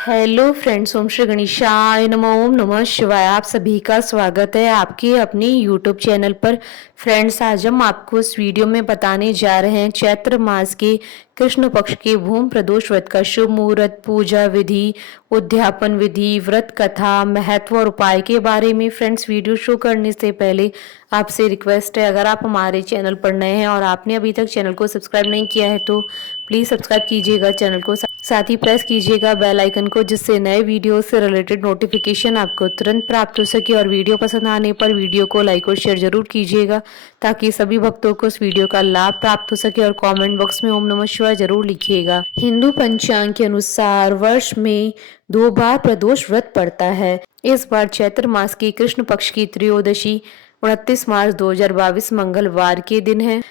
Hello friends, ओम श्री गणेशाय नमः। ओम नमः शिवाय। आप सभी का स्वागत है आपके अपने यूट्यूब चैनल पर। फ्रेंड्स, आज हम आपको इस वीडियो में बताने जा रहे हैं चैत्र मास के कृष्ण पक्ष के भूम प्रदोष व्रत का शुभ मुहूर्त, पूजा विधि, उद्यापन विधि, व्रत कथा, महत्व और उपाय के बारे में। फ्रेंड्स, वीडियो शुरू करने से पहले आपसे रिक्वेस्ट है, अगर आप हमारे चैनल पर नए हैं और आपने अभी तक चैनल को सब्सक्राइब नहीं किया है तो प्लीज सब्सक्राइब कीजिएगा चैनल को, साथ ही प्रेस कीजिएगा बेल आइकन को, जिससे नए वीडियो से रिलेटेड नोटिफिकेशन आपको तुरंत प्राप्त हो सके। और वीडियो पसंद आने पर वीडियो को लाइक और शेयर जरूर कीजिएगा ताकि सभी भक्तों को इस वीडियो का लाभ प्राप्त हो सके। और कमेंट बॉक्स में ओम नमः शिवाय जरूर लिखिएगा। हिंदू पंचांग के अनुसार वर्ष में 2 बार प्रदोष व्रत पड़ता है। इस बार चैत्र मास की कृष्ण पक्ष की त्रयोदशी 29 मार्च 2022 मंगलवार के दिन है।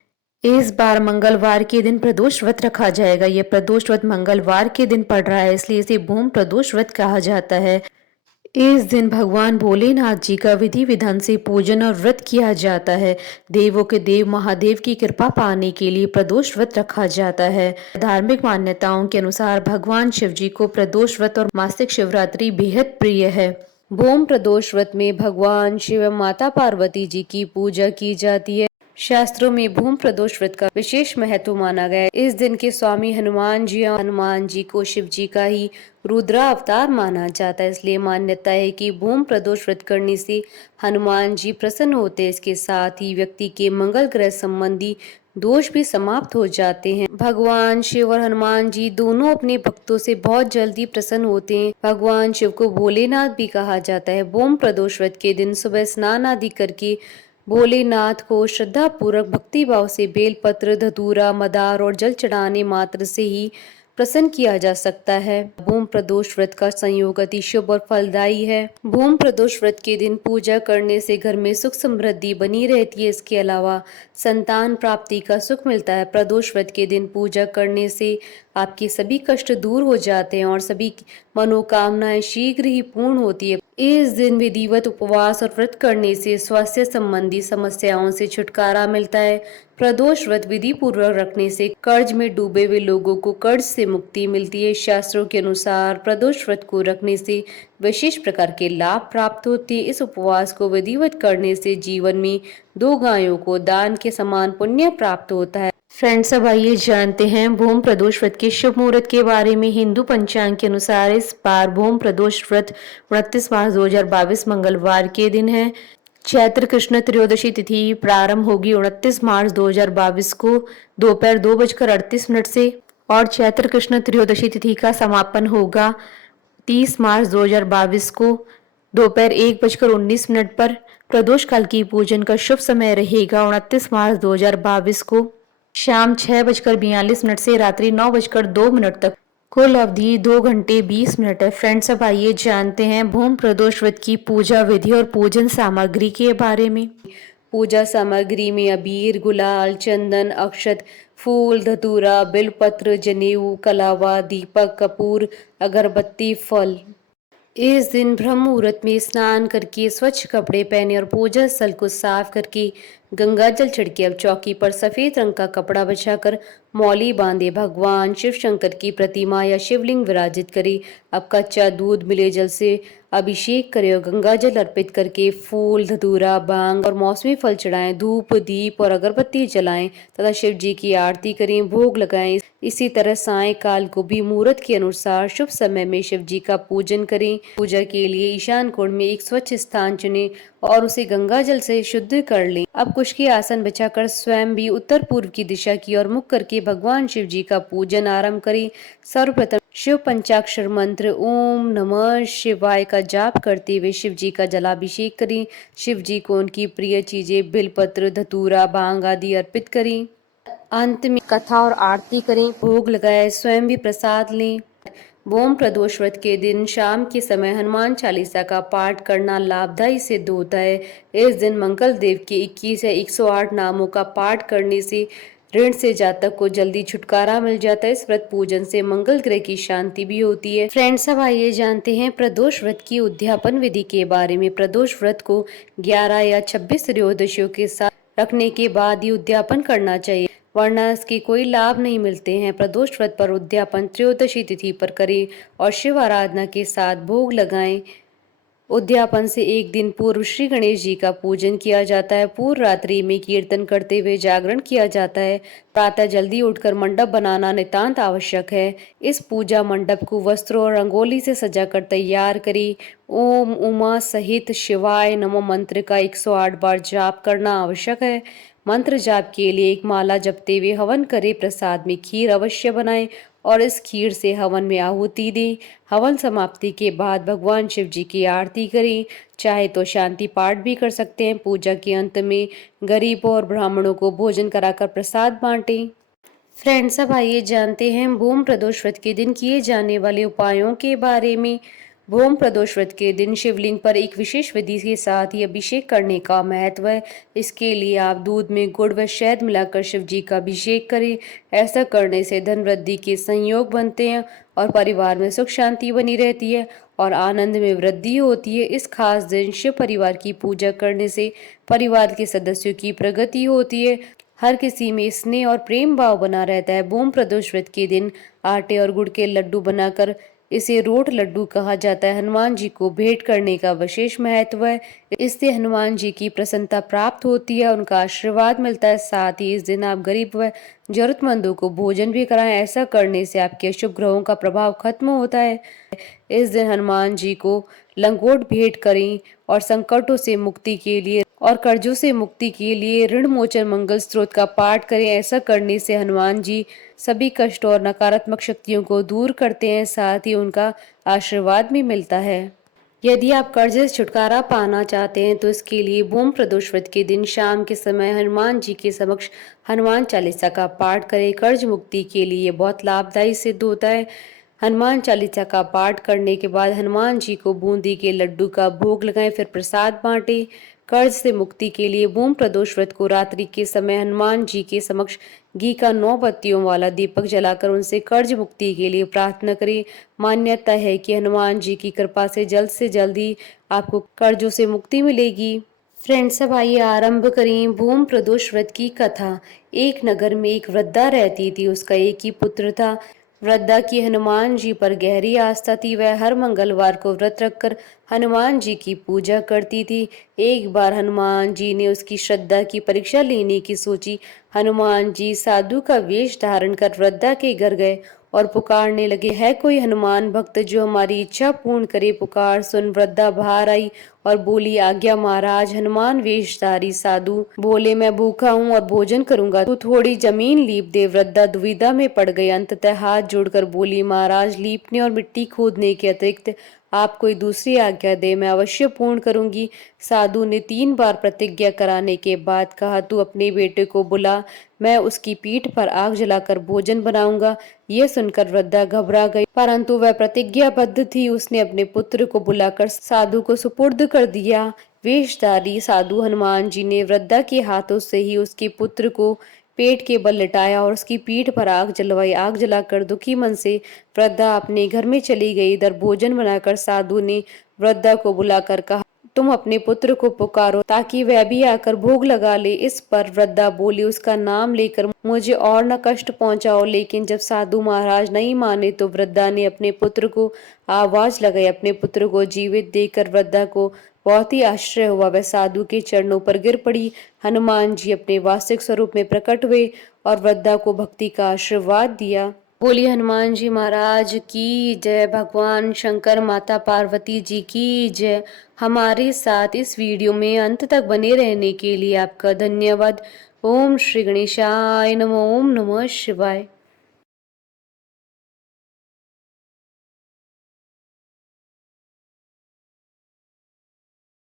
इस बार मंगलवार के दिन प्रदोष व्रत रखा जाएगा। यह प्रदोष व्रत मंगलवार के दिन पड़ रहा है, इसलिए इसे भूम प्रदोष व्रत कहा जाता है। इस दिन भगवान भोलेनाथ जी का विधि विधान से पूजन और व्रत किया जाता है। देवों के देव महादेव की कृपा पाने के लिए प्रदोष व्रत रखा जाता है। धार्मिक मान्यताओं के अनुसार भगवान शिव जी को प्रदोष व्रत और मासिक शिवरात्रि बेहद प्रिय है। भूम प्रदोष व्रत में भगवान शिव एवं माता पार्वती जी की पूजा की जाती है। शास्त्रों में भूम प्रदोष व्रत का विशेष महत्व माना गया है। इस दिन के स्वामी हनुमान जी को शिव जी का ही रुद्रा अवतार माना जाता है, इसलिए मान्यता है कि भूम प्रदोष व्रत करने से हनुमान जी प्रसन्न होते हैं। इसके साथ ही व्यक्ति के मंगल ग्रह संबंधी दोष भी समाप्त हो जाते हैं। भगवान शिव और हनुमान जी दोनों अपने भक्तों से बहुत जल्दी प्रसन्न होते हैं। भगवान शिव को भोलेनाथ भी कहा जाता है। भूम प्रदोष व्रत के दिन सुबह स्नान आदि करके भोलेनाथ को श्रद्धा पूर्वक भक्ति भाव से बेलपत्र, धतूरा, मदार और जल चढ़ाने मात्र से ही प्रसन्न किया जा सकता है। भूम प्रदोष व्रत का संयोग अति शुभ और फलदायी है। भूम प्रदोष व्रत के दिन पूजा करने से घर में सुख समृद्धि बनी रहती है। इसके अलावा संतान प्राप्ति का सुख मिलता है। प्रदोष व्रत के दिन पूजा करने से आपके सभी कष्ट दूर हो जाते हैं और सभी मनोकामनाएं शीघ्र ही पूर्ण होती है। इस दिन विधिवत उपवास और व्रत करने से स्वास्थ्य संबंधी समस्याओं से छुटकारा मिलता है। प्रदोष व्रत विधि पूर्वक रखने से कर्ज में डूबे हुए लोगों को कर्ज से मुक्ति मिलती है। शास्त्रों के अनुसार प्रदोष व्रत को रखने से विशेष प्रकार के लाभ प्राप्त होते हैं। इस उपवास को विधिवत करने से जीवन में 2 गायों को दान के समान पुण्य प्राप्त होता है। फ्रेंड्स, अब आइए जानते हैं भूम प्रदोष व्रत के शुभ मुहूर्त के बारे में। हिंदू पंचांग के अनुसार इस बार भूम प्रदोष व्रत 29 मार्च 2022 मंगलवार के दिन है। चैत्र कृष्ण त्रयोदशी तिथि प्रारंभ होगी 29 मार्च 2022 को दोपहर 2:38 से और चैत्र कृष्ण त्रयोदशी तिथि का समापन होगा 30 मार्च 2022 को दोपहर 1:19 पर। प्रदोष काल की पूजन का शुभ समय रहेगा 29 मार्च 2022 को शाम 6:42 से रात्रि 9:02 तक। कुल अवधि 2 घंटे 20 मिनट है। फ्रेंड्स, अब आइए जानते हैं भूम प्रदोष व्रत की पूजा विधि और पूजन सामग्री के बारे में। पूजा सामग्री में अबीर, गुलाल, चंदन, अक्षत, फूल, धतूरा, बिलपत्र, जनेऊ, कलावा, दीपक, कपूर, अगरबत्ती, फल। इस दिन ब्रह्म मुहूर्त में स्नान करके स्वच्छ कपड़े पहने और पूजा स्थल को साफ करके गंगा जल छिड़के अब चौकी पर सफेद रंग का कपड़ा बिछाकर मौली बांधे भगवान शिव शंकर की प्रतिमा या शिवलिंग विराजित करे। अब कच्चा दूध मिले जल से अभिषेक करें और गंगा जल अर्पित करके फूल, धतूरा, भांग और मौसमी फल चढ़ाएं। धूप, दीप और अगरबत्ती जलाएं तथा शिव जी की आरती करें, भोग लगाएं। इसी तरह सायंकाल को भी मुहूर्त के अनुसार शुभ समय में शिव जी का पूजन करें। पूजा के लिए ईशान कोण में एक स्वच्छ स्थान चुनें और उसे गंगा जल से शुद्ध कर लें। अब कुश के आसन बिछाकर स्वयं भी उत्तर पूर्व की दिशा की ओर मुख करके भगवान शिव जी का पूजन आरंभ करें। सर्वप्रथम शिव पंचाक्षर मंत्र ओम नमः शिवाय का जाप करते हुए शिव जी का जलाभिषेक करें। शिव जी को उनकी प्रिय चीजें बिलपत्र, धतूरा, भांग आदि अर्पित करें। अंत में कथा और आरती करें, भोग लगाए, स्वयं भी प्रसाद लें। भूम प्रदोष व्रत के दिन शाम के समय हनुमान चालीसा का पाठ करना लाभदायी सिद्ध होता है। इस दिन मंगल देव के 21 या 108 नामों का पाठ करने से ऋण से जातक को जल्दी छुटकारा मिल जाता है। इस व्रत पूजन से मंगल ग्रह की शांति भी होती है। फ्रेंड्स, अब आइए जानते हैं प्रदोष व्रत की उद्यापन विधि के बारे में। प्रदोष व्रत को 11 या 26 त्रयोदशियों के साथ रखने के बाद ही उद्यापन करना चाहिए। वरना इसके कोई लाभ नहीं मिलते हैं। प्रदोष व्रत पर उद्यापन त्रयोदशी तिथि पर करें और शिव आराधना के साथ भोग लगाएं। उद्यापन से एक दिन पूर्व श्री गणेश जी का पूजन किया जाता है। पूर्व रात्रि में कीर्तन करते हुए जागरण किया जाता है। प्रातः जल्दी उठकर मंडप बनाना नितांत आवश्यक है। इस पूजा मंडप को वस्त्रों और रंगोली से सजाकर तैयार करें। ओम उमा सहित शिवाय नमो मंत्र का 108 बार जाप करना आवश्यक है। मंत्र जाप के लिए एक माला जपते हुए हवन करें। प्रसाद में खीर अवश्य बनाएं और इस खीर से हवन में आहुति दें। हवन समाप्ति के बाद भगवान शिव जी की आरती करें। चाहे तो शांति पाठ भी कर सकते हैं। पूजा के अंत में गरीबों और ब्राह्मणों को भोजन कराकर प्रसाद बांटें। फ्रेंड्स, अब आइए जानते हैं भूम प्रदोष व्रत के दिन किए जाने वाले उपायों के बारे में। भूम प्रदोष व्रत के दिन शिवलिंग पर एक विशेष विधि के साथ ही अभिषेक करने का महत्व है। इसके लिए आप दूध में गुड़ व शहद मिलाकर शिव जी का अभिषेक करें। ऐसा करने से धन वृद्धि के संयोग बनते हैं और परिवार में सुख शांति बनी रहती है और आनंद में वृद्धि होती है। इस खास दिन शिव परिवार की पूजा करने से परिवार के सदस्यों की प्रगति होती है। हर किसी में स्नेह और प्रेम भाव बना रहता है। भूम प्रदोष व्रत के दिन आटे और गुड़ के लड्डू बनाकर इसे रोट लड्डू कहा जाता है। हनुमान जी को भेंट करने का विशेष महत्व है। इससे हनुमान जी की प्रसन्नता प्राप्त होती है, उनका आशीर्वाद मिलता है। साथ ही इस दिन आप गरीब व जरूरतमंदों को भोजन भी कराएं। ऐसा करने से आपके अशुभ ग्रहों का प्रभाव खत्म होता है। इस दिन हनुमान जी को लंगोट भेंट करें और संकटों से मुक्ति के लिए और कर्जों से मुक्ति के लिए ऋण मोचन मंगल स्त्रोत का पाठ करें। ऐसा करने से हनुमान जी सभी कष्ट और नकारात्मक शक्तियों को दूर करते हैं। साथ ही उनका आशीर्वाद भी मिलता है। यदि आप कर्ज से छुटकारा पाना चाहते हैं तो इसके लिए भूम प्रदोष व्रत के दिन शाम के समय हनुमान जी के समक्ष हनुमान चालीसा का पाठ करें। कर्ज मुक्ति के लिए ये बहुत लाभदायी सिद्ध होता है। हनुमान चालीसा का पाठ करने के बाद हनुमान जी को बूंदी के लड्डू का भोग लगाएं, फिर प्रसाद बांटें। कर्ज से मुक्ति के लिए भूम प्रदोष व्रत को रात्रि के समय हनुमान जी के समक्ष घी का 9 बत्तियों वाला दीपक जलाकर उनसे कर्ज मुक्ति के लिए प्रार्थना करें। मान्यता है कि हनुमान जी की कृपा से जल्द ही आपको कर्जों से मुक्ति मिलेगी। फ्रेंड्स, अब आइए आरंभ करें भूम प्रदोष व्रत की कथा। एक नगर में एक वृद्धा रहती थी। उसका एक ही पुत्र था। वृद्धा की हनुमान जी पर गहरी आस्था थी। वह हर मंगलवार को व्रत रखकर हनुमान जी की पूजा करती थी। एक बार हनुमान जी ने उसकी श्रद्धा की परीक्षा लेने की सोची। हनुमान जी साधु का वेश धारण कर वृद्धा के घर गए और पुकारने लगे, है कोई हनुमान भक्त जो हमारी इच्छा पूर्ण करे? पुकार सुन वृद्धा बाहर आई और बोली, आज्ञा महाराज। हनुमान वेशधारी साधु बोले, मैं भूखा हूँ और भोजन करूंगा, तू थोड़ी जमीन लीप दे। वृद्धा दुविधा में पड़ गई। अंततः हाथ जोड़कर बोली, महाराज, लीपने और मिट्टी खोदने के अतिरिक्त आप कोई दूसरी आज्ञा दे, मैं अवश्य पूर्ण करूंगी। साधु ने 3 बार प्रतिज्ञा कराने के बाद कहा, तू अपने बेटे को बुला, मैं उसकी पीठ पर आग जलाकर भोजन बनाऊंगा। यह सुनकर वृद्धा घबरा गई, परंतु वह प्रतिज्ञाबद्ध थी। उसने अपने पुत्र को बुलाकर साधु को सुपुर्द कर दिया। वेशधारी साधु हनुमान जी ने वृद्धा के हाथों से ही उसके पुत्र को पेट के बल लिटाया और उसकी पीठ पर आग जलवाई। आग जलाकर दुखी मन से वृद्धा अपने घर में चली गई। इधर भोजन बनाकर साधु ने वृद्धा को बुलाकर कहा, तुम अपने पुत्र को पुकारो ताकि वह भी आकर भोग लगा ले। इस पर वृद्धा बोली, उसका नाम लेकर मुझे और न कष्ट पहुंचाओ। लेकिन जब साधु महाराज नहीं माने तो वृद्धा ने अपने पुत्र को आवाज लगाई। अपने पुत्र को जीवित देखकर वृद्धा को बहुत ही आश्चर्य हुआ। वह साधु के चरणों पर गिर पड़ी। हनुमान जी अपने वास्तविक स्वरूप में प्रकट हुए और वृद्धा को भक्ति का आशीर्वाद दिया। बोलिए हनुमान जी महाराज की जय। भगवान शंकर, माता पार्वती जी की जय। हमारे साथ इस वीडियो में अंत तक बने रहने के लिए आपका धन्यवाद। ओम श्री गणेशाय नमः। ओम नमः शिवाय।